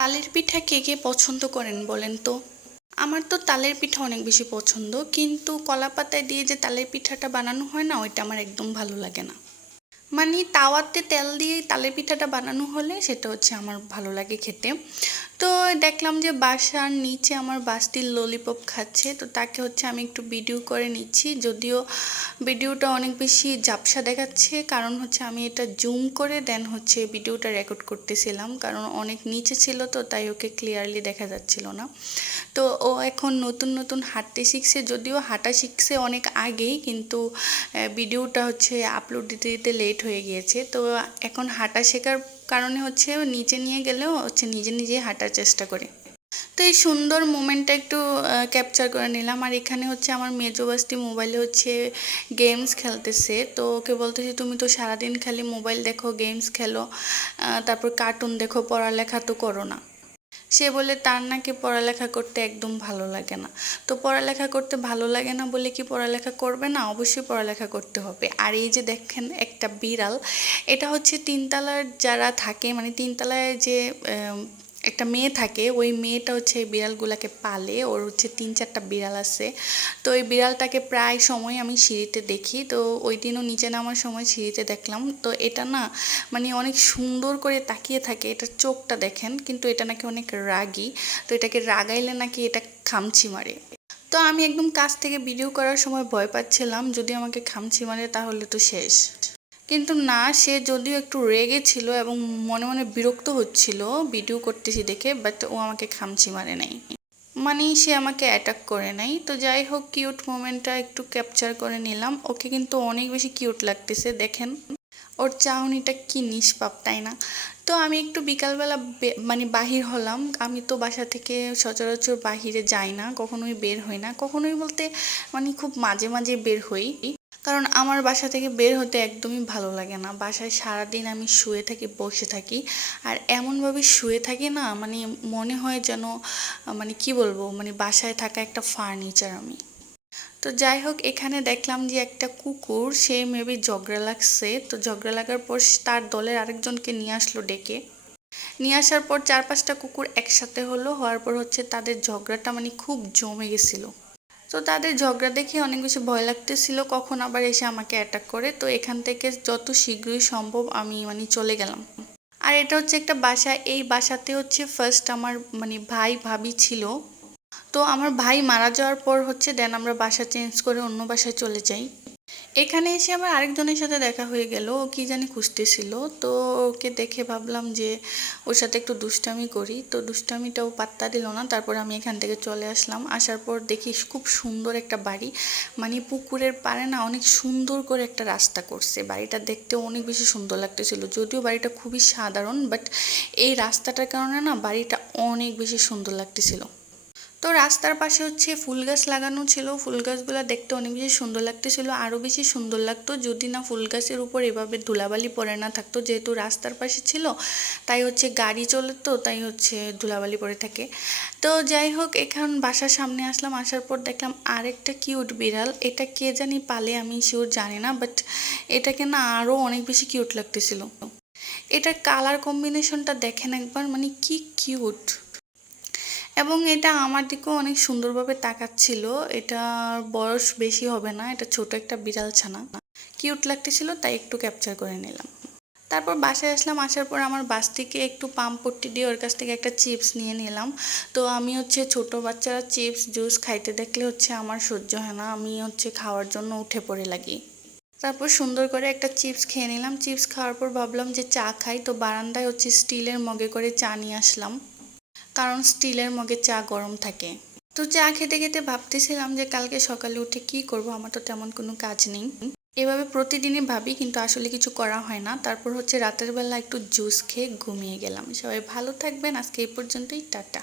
তালের পিঠা কে কে পছন্দ করেন বলেন তো? আমার তো তালের পিঠা অনেক বেশি পছন্দ, কিন্তু কলা পাতায় দিয়ে যে তালের পিঠাটা বানানো হয় না, ওইটা আমার একদম ভালো লাগে না। মানে তাওয়াতে তেল দিয়ে তালের পিঠাটা বানানো হলে সেটা হচ্ছে আমার ভালো লাগে খেতে। তো দেখলাম যে বাসার নিচে আমার বাসটির ললিপপ খাচ্ছে, তো তাকে হচ্ছে আমি একটু ভিডিও করে নিচ্ছি। যদিও ভিডিওটা অনেক বেশি ঝাপসা দেখাচ্ছে, কারণ হচ্ছে আমি এটা জুম করে দেন হচ্ছে ভিডিওটা রেকর্ড করতেছিলাম, কারণ অনেক নিচে ছিল তো, তাই ওকে ক্লিয়ারলি দেখা যাচ্ছিল না। তো ও এখন নতুন নতুন হাঁটতে শিখছে, যদিও হাঁটা শিখছে অনেক আগেই, কিন্তু ভিডিওটা হচ্ছে আপলোড দিতে দিতে লেট হয়ে গিয়েছে। তো এখন হাঁটা শেখার কারণে হচ্ছে নিচে নিয়ে গেলেও হচ্ছে নিজে নিজে হাঁটার চেষ্টা করে। তো এই সুন্দর মোমেন্টটা একটু ক্যাপচার করে নিলাম। আর এখানে হচ্ছে আমার মেজো বাস্তি মোবাইলে হচ্ছে গেমস খেলতেছে। তো ওকে বলতেছি, তুমি তো সারাদিন খালি মোবাইল দেখো গেমস খেলো তারপর কার্টুন দেখো, পড়ালেখা তো করো না। সে বলে, তার নাকি পড়ালেখা করতে একদম ভালো লাগে না। তো পড়ালেখা করতে ভালো লাগে না বলে কি পড়ালেখা করবে না? অবশ্যই পড়ালেখা করতে হবে। আর এই যে দেখেন একটা বিড়াল, এটা হচ্ছে তিনতলার যারা থাকে মানে তিনতলায় যে একটা মেয়ে থাকে, ওই মেয়েটা হচ্ছে এই বিড়ালগুলোকে পালে, ওর হচ্ছে তিন চারটা বিড়াল আছে। তো ওই বিড়ালটাকে প্রায় সময় আমি সিঁড়িতে দেখি, তো ওই দিনও নিচে নামার সময় সিঁড়িতে দেখলাম। তো এটা না মানে অনেক সুন্দর করে তাকিয়ে থাকে, এটা চোখটা দেখেন, কিন্তু এটা নাকি অনেক রাগী। তো এটাকে রাগাইলে নাকি এটা খামচি মারে। তো আমি একদম কাছ থেকে ভিডিও করার সময় ভয় পাচ্ছিলাম, যদি আমাকে খামচি মারে তাহলে তো শেষ। কিন্তু না, সে যদিও একটু রেগে ছিল এবং মনে মনে বিরক্ত হচ্ছিল ভিডিও করতেছি দেখে বাট ও আমাকে খামচি মারে নাই। মানে সে আমাকে অ্যাটাক করে নাই। তো যাই হোক কিউট মোমেন্টটা একটু ক্যাপচার করে নিলাম। ওকে কিন্তু অনেক বেশি কিউট লাগতেছে, দেখেন। ওর চাহনিটা কি নিষ্পাপ, তাই না? তো আমি একটু বিকালবেলা মানে বাহির হলাম। আমি তো বাসা থেকে সচরাচর বাহিরে যাই না, কখনোই বের হই না। কখনোই বলতে মানে খুব মাঝে মাঝে বের হই। কারণ আমার বাসা থেকে বের হতে একদমই ভালো লাগে না। বাসায় সারাদিন আমি শুয়ে থাকি, বসে থাকি। আর এমনভাবে শুয়ে থাকি না মানে মনে হয় যেন মানে কি বলব মানে বাসায় থাকা একটা ফার্নিচার আমি। তো যাই হোক, এখানে দেখলাম যে একটা কুকুর, সে মেবি ঝগড়া লাগছে। তো ঝগড়া লাগার পর তার দলের আরেকজনকে নিয়ে আসলো ডেকে। নিয়ে আসার পর চার পাঁচটা কুকুর একসাথে হলো, হওয়ার পর হচ্ছে তাদের ঝগড়াটা মানে খুব জমে গেছিল। তো তাদের ঝগড়া দেখে অনেক বেশি ভয় লাগতেছিল। কখন আবার এসে আমাকে অ্যাটাক করে। তো এখান থেকে যত শীঘ্রই সম্ভব আমি মানে চলে গেলাম। আর এটা হচ্ছে একটা বাসা। এই বাসাতে হচ্ছে ফার্স্ট আমার মানে ভাই, ভাবি ছিল। তো আমার ভাই মারা যাওয়ার পর হচ্ছে দেন আমরা বাসা চেঞ্জ করে অন্য বাসায় চলে যাই। এখানে এসে আমার আরেকজনের সাথে দেখা হয়ে গেল, ও কি জানি খুঁজতেছিল। তো ওকে দেখে ভাবলাম যে ওর সাথে একটু দুষ্টামি করি। তো দুষ্টামিটাও পাত্তা দিল না, তারপর আমি এখান থেকে চলে আসলাম। আসার পর দেখি খুব সুন্দর একটা বাড়ি। মানে পুকুরের পাড়ে না অনেক সুন্দর করে একটা রাস্তা করছে। বাড়িটা দেখতে অনেক বেশি সুন্দর লাগতেছিল। যদিও বাড়িটা খুবই সাধারণ, বাট এই রাস্তাটার কারণে না বাড়িটা অনেক বেশি সুন্দর লাগতেছিল। তো রাস্তার পাশে হচ্ছে ফুল গাছ লাগানো ছিল। ফুল গাছগুলো দেখতে অনেক বেশি সুন্দর লাগতেছিল আরও বেশি সুন্দর লাগতো যদি না ফুল গাছের উপর এভাবে ধুলাবালি পড়ে না থাকতো। যেহেতু রাস্তার পাশে ছিল, তাই হচ্ছে গাড়ি চলে তো, তাই হচ্ছে ধুলাবালি পড়ে থাকে। তো যাই হোক, এখন বাসার সামনে আসলাম, আসার পর দেখলাম আরেকটা কিউট বিড়াল। এটা কে জানি পালে আমি শিওর জানি না বাট এটাকে না আরও অনেক বেশি কিউট লাগতেছিল। এটার কালার কম্বিনেশনটা দেখেন একবার মানে কি কিউট। এবং এটা আমার দিকেও অনেক সুন্দরভাবে তাকাচ্ছিল। এটার বয়স বেশি হবে না, এটা ছোট একটা বিড়াল ছানা। কিউট লাগতেছিল, তাই একটু ক্যাপচার করে নিলাম। তারপর বাসায় আসলাম, আসার পর আমার বাস থেকে একটু পাম্প পট্টি দিয়ে ওর কাছ থেকে একটা চিপস নিয়ে নিলাম। তো আমি হচ্ছে ছোট বাচ্চারা চিপস, জুস খাইতে দেখলে হচ্ছে আমার সহ্য হয় না, আমি হচ্ছে খাওয়ার জন্য উঠে পড়ে লাগি। তারপর সুন্দর করে একটা চিপস খেয়ে নিলাম। চিপস খাওয়ার পর ভাবলাম যে চা খাই, তো বারান্দায় হচ্ছে স্টিলের মগে করে চা নিয়ে আসলাম। কারণ স্টিলের মগে চা গরম থাকে। তো চা খেতে খেতে ভাবতেছিলাম যে কালকে সকালে উঠে কি করব, আমার তো তেমন কোনো কাজ নেই। এভাবে প্রতিদিনই ভাবি, কিন্তু আসলে কিছু করা হয় না। তারপর হচ্ছে রাতের বেলা একটু জুস খেয়ে ঘুমিয়ে গেলাম। সবাই ভালো থাকবেন। আজকে এই পর্যন্তই। টাটা।